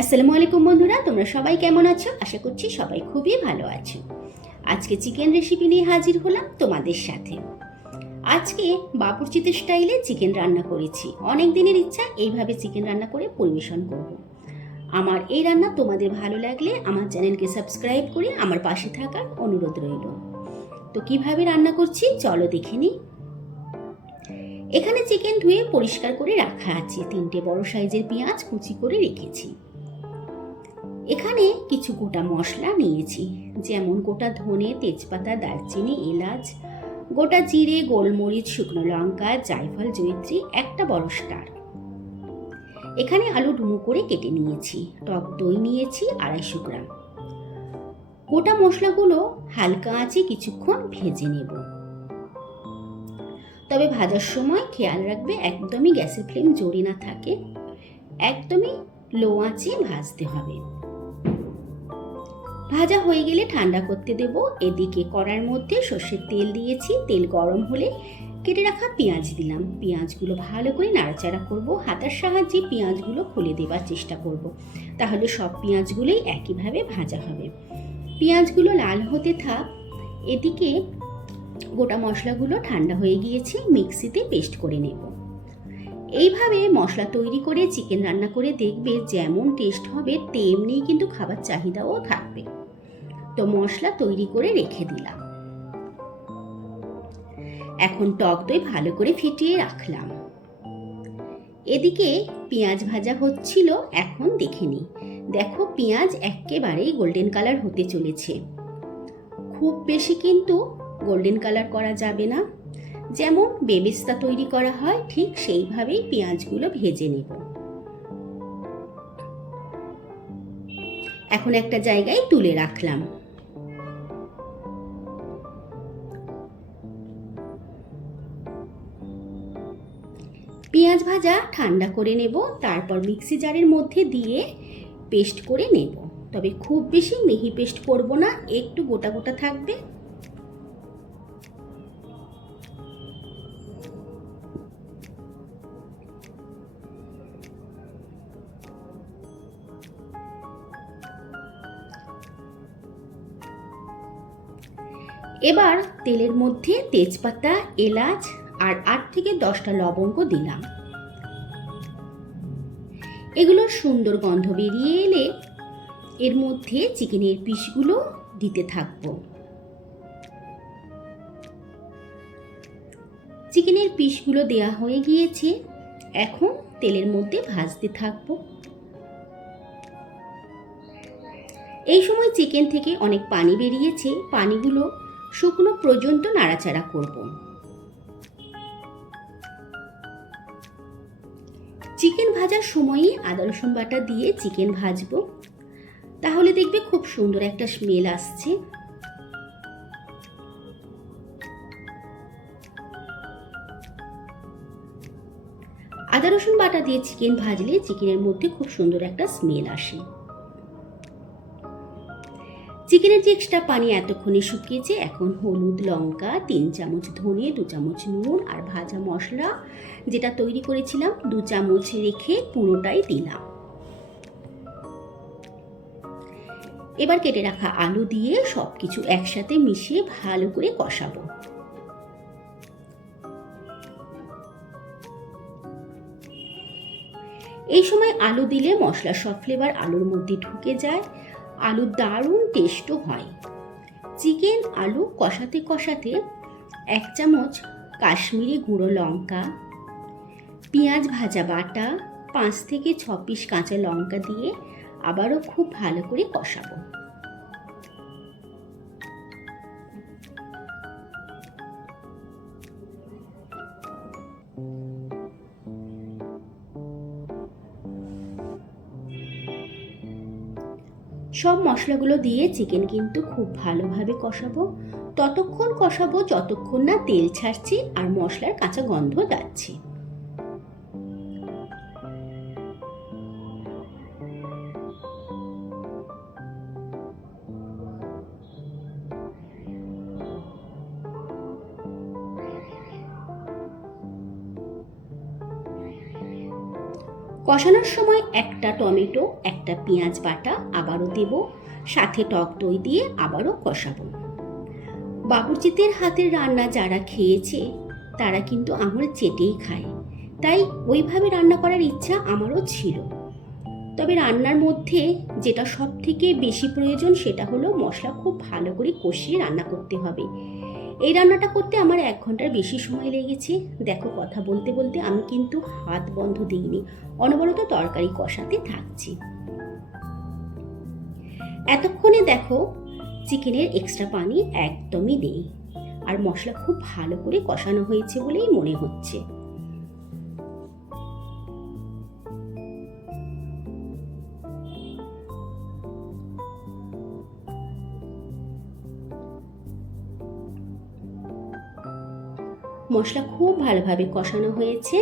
আসসালামু আলাইকুম বন্ধুরা, তোমরা সবাই কেমন আছো? আশা করছি সবাই খুবই ভালো আছো। আজকে চিকেন রেসিপি নিয়ে হাজির হলাম তোমাদের সাথে। আজকে স্টাইলে চিকেন রান্না করেছি। অনেক দিনের ইচ্ছা এইভাবে চিকেন রান্না করে পরিবেশন করব। আমার এই রান্না তোমাদের ভালো লাগলে আমার চ্যানেলকে সাবস্ক্রাইব করে আমার পাশে থাকার অনুরোধ রইল। তো কীভাবে রান্না করছি, চলো দেখে নিই। এখানে চিকেন ধুয়ে পরিষ্কার করে রাখা আছে। তিনটে বড় সাইজের পেঁয়াজ কুচি করে রেখেছি। এখানে কিছু গোটা মশলা নিয়েছি। যেমন গোটা ধনে, তেজপাতা, দারচিনি, এলাচ, গোটা জিরে, গোলমরিচ, শুকনো লঙ্কা, জায়ফল, জয়িত্রী, একটা বড় স্টার। এখানে আলু ডুমো করে কেটে নিয়েছি। টক দই নিয়েছি আড়াইশো গ্রাম। গোটা মশলাগুলো হালকা আঁচে কিছুক্ষণ ভেজে নেব। তবে ভাজার সময় খেয়াল রাখবে একদমই গ্যাসের ফ্লেম জোরে না থাকে। একদমই লো আঁচে ভাজতে হবে। ভাজা হয়ে গেলে ঠান্ডা করতে দেব। এদিকে কড়ার মধ্যে সর্ষের তেল দিয়েছি। তেল গরম হলে কেটে রাখা পেঁয়াজ দিলাম। পেঁয়াজগুলো ভালো করে নাড়াচাড়া করব। হাতার সাহায্যে পেঁয়াজগুলো খুলে দেওয়ার চেষ্টা করব। তাহলে সব পেঁয়াজগুলোই একইভাবে ভাজা হবে। পেঁয়াজগুলো লাল হতে থাক। এদিকে গোটা মশলাগুলো ঠান্ডা হয়ে গিয়েছে, মিক্সিতে পেস্ট করে নেব। এইভাবে মশলা তৈরি করে চিকেন রান্না করে দেখবে যেমন টেস্ট হবে, তেমনি কিন্তু খাবার চাহিদাও থাকবে। তো মশলা তৈরি করে রেখে দিলাম। এখন টক দই ভালো করে ফিটিয়ে রাখলাম। এদিকে পেঁয়াজ ভাজা হচ্ছিল, এখন দেখে নিই। দেখো পেঁয়াজ একেবারেই গোল্ডেন কালার হতে চলেছে। খুব বেশি কিন্তু গোল্ডেন কালার করা যাবে না। যেমন বেবিস্তা তৈরি করা হয়, ঠিক সেইভাবেই পেঁয়াজগুলো ভেজে নেব। এখন একটা জায়গায় তুলে রাখলাম। পেঁয়াজ ভাজা ঠান্ডা করে নেব, তারপর মিক্সি জারের মধ্যে দিয়ে পেস্ট করে নেব। তবে খুব বেশি মিহি পেস্ট করব না, একটু গোটা গোটা থাকবে। এবার তেলের মধ্যে তেজপাতা, এলাচ আর আট থেকে দশটা লবঙ্গ দিলাম। এগুলোর সুন্দর গন্ধ বেরিয়ে এলে এর মধ্যে চিকেনের পিসগুলো দিতে থাকব। চিকেনের পিসগুলো দেয়া হয়ে গিয়েছে, এখন তেলের মধ্যে ভাজতে থাকব। এই সময় চিকেন থেকে অনেক পানি বেরিয়েছে, পানিগুলো শুকনো পর্যন্ত নাড়াচাড়া করব। চিকেন ভাজার সময়ই আদা, রসুন বাটা দিয়ে চিকেন ভাজবো। তাহলে দেখবে খুব সুন্দর একটা স্মেল আসছে। আদা, রসুন বাটা দিয়ে চিকেন ভাজলে চিকেনের মধ্যে খুব সুন্দর একটা স্মেল আসে। চিকেনের যে এক্সট্রা পানি এতক্ষণে শুকিয়েছে, এখন হলুদ লঙ্কা, তিন চামচ ধনে, দু চামচ নুন আর ভাজা মশলা যেটা তৈরি করেছিলাম, দু চামচ রেখে পুরোটাই দিলাম। এবার কেটে রাখা আলু দিয়ে সব কিছু একসাথে মিশিয়ে ভালো করে কষাবো। এই সময় আলু দিলে মশলার সব ফ্লেভার আলুর মধ্যে ঢুকে যায়। আলু দারুণ টেস্টও হয়। চিকেন আলু কষাতে কষাতে এক চামচ কাশ্মীরি গুঁড়ো লঙ্কা, পেঁয়াজ ভাজা বাটা, পাঁচ থেকে ছ পিস কাঁচা লঙ্কা দিয়ে আবারও খুব ভালো করে কষাবো। সব মশলাগুলো দিয়ে চিকেন কিন্তু খুব ভালোভাবে কষাবো। ততক্ষণ কষাবো, যতক্ষণ না তেল ছাড়ছি আর মশলার কাঁচা গন্ধ যাচ্ছে। কষানোর সময় একটা টমেটো, একটা পেঁয়াজ বাটা আবারও দেব, সাথে টক দই দিয়ে আবারও কষাবো। বাবুর্চিদের হাতের রান্না যারা খেয়েছে, তারা কিন্তু আঙুল চেটেই খায়। তাই ওইভাবে রান্না করার ইচ্ছা আমারও ছিল। তবে রান্নার মধ্যে যেটা সব থেকে বেশি প্রয়োজন সেটা হলো মশলা খুব ভালো করে কষিয়ে রান্না করতে হবে। এই রান্নাটা করতে আমার এক ঘণ্টার বেশি সময় লেগেছে। দেখো কথা বলতে বলতে আমি কিন্তু হাত বন্ধ দিইনি। অনবরত তরকারি কষাতে থাকছি। এতক্ষণে দেখো চিকেনের এক্সট্রা পানি একদমই নেই। আর মশলা খুব ভালো করে কষানো হয়েছে বলেই মনে হচ্ছে। মশলা খুব ভালোভাবে কষানো হয়েছে।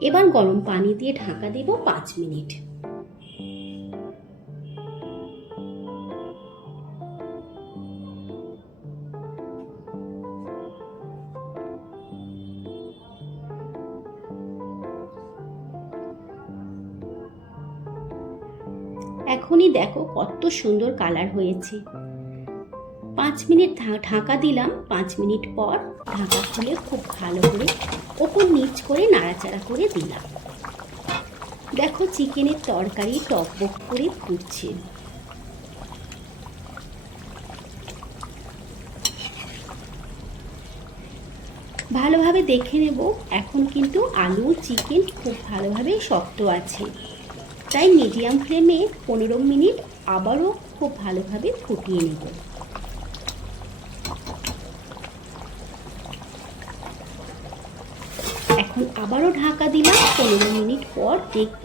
এবার গরম পানি দিয়ে ঢাকা দেব পাঁচ মিনিট। এখনই দেখো কত সুন্দর কালার হয়েছে। পাঁচ মিনিট ঢাকা দিলাম, পাঁচ মিনিট পর ঢাকা খুলে খুব ভালো করে ওপর নিচ করে নাড়াচাড়া করে দিলাম। দেখো চিকেনের তরকারি টকবক করে ফুটছে। ভালোভাবে দেখে নেব, এখন কিন্তু আলু, চিকেন খুব ভালোভাবে শক্ত আছে। তাই মিডিয়াম ফ্লেমে পনেরো মিনিট আবারও খুব ভালোভাবে ফুটিয়ে নেব। এখন আবারও ঢাকা দিলাম, পনেরো মিনিট পর দেখব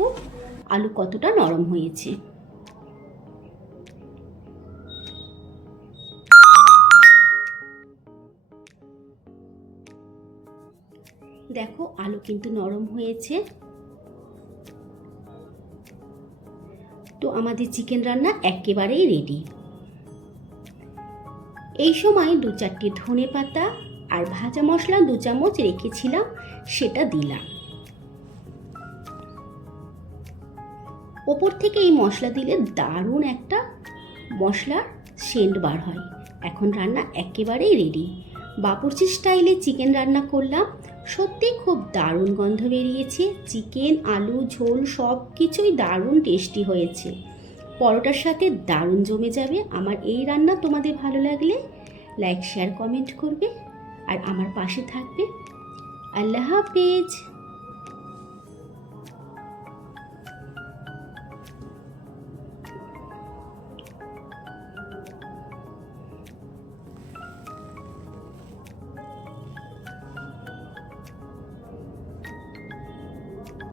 আলু কতটা নরম হয়েছে। দেখো আলু কিন্তু নরম হয়েছে। তো আমাদের চিকেন রান্না একেবারেই রেডি এই সময় দু চারটি ধনে পাতা আর ভাজা মশলা দু চামচ রেখেছিলাম, সেটা দিলাম। ওপর থেকে এই মশলা দিলে দারুণ একটা মশলার সেন্ট বার হয়। এখন রান্না একেবারেই রেডি বাপুরচি স্টাইলে চিকেন রান্না করলাম সত্যি খুব দারুণ গন্ধ বেরিয়েছে। চিকেন, আলু, ঝোল সব কিছুই দারুণ টেস্টি হয়েছে। পরোটার সাথে দারুণ জমে যাবে। আমার এই রান্না তোমাদের ভালো লাগলে লাইক শেয়ার কমেন্ট করবে। আর আমার পাশে থাকবে। আল্লাহ হাফেজ।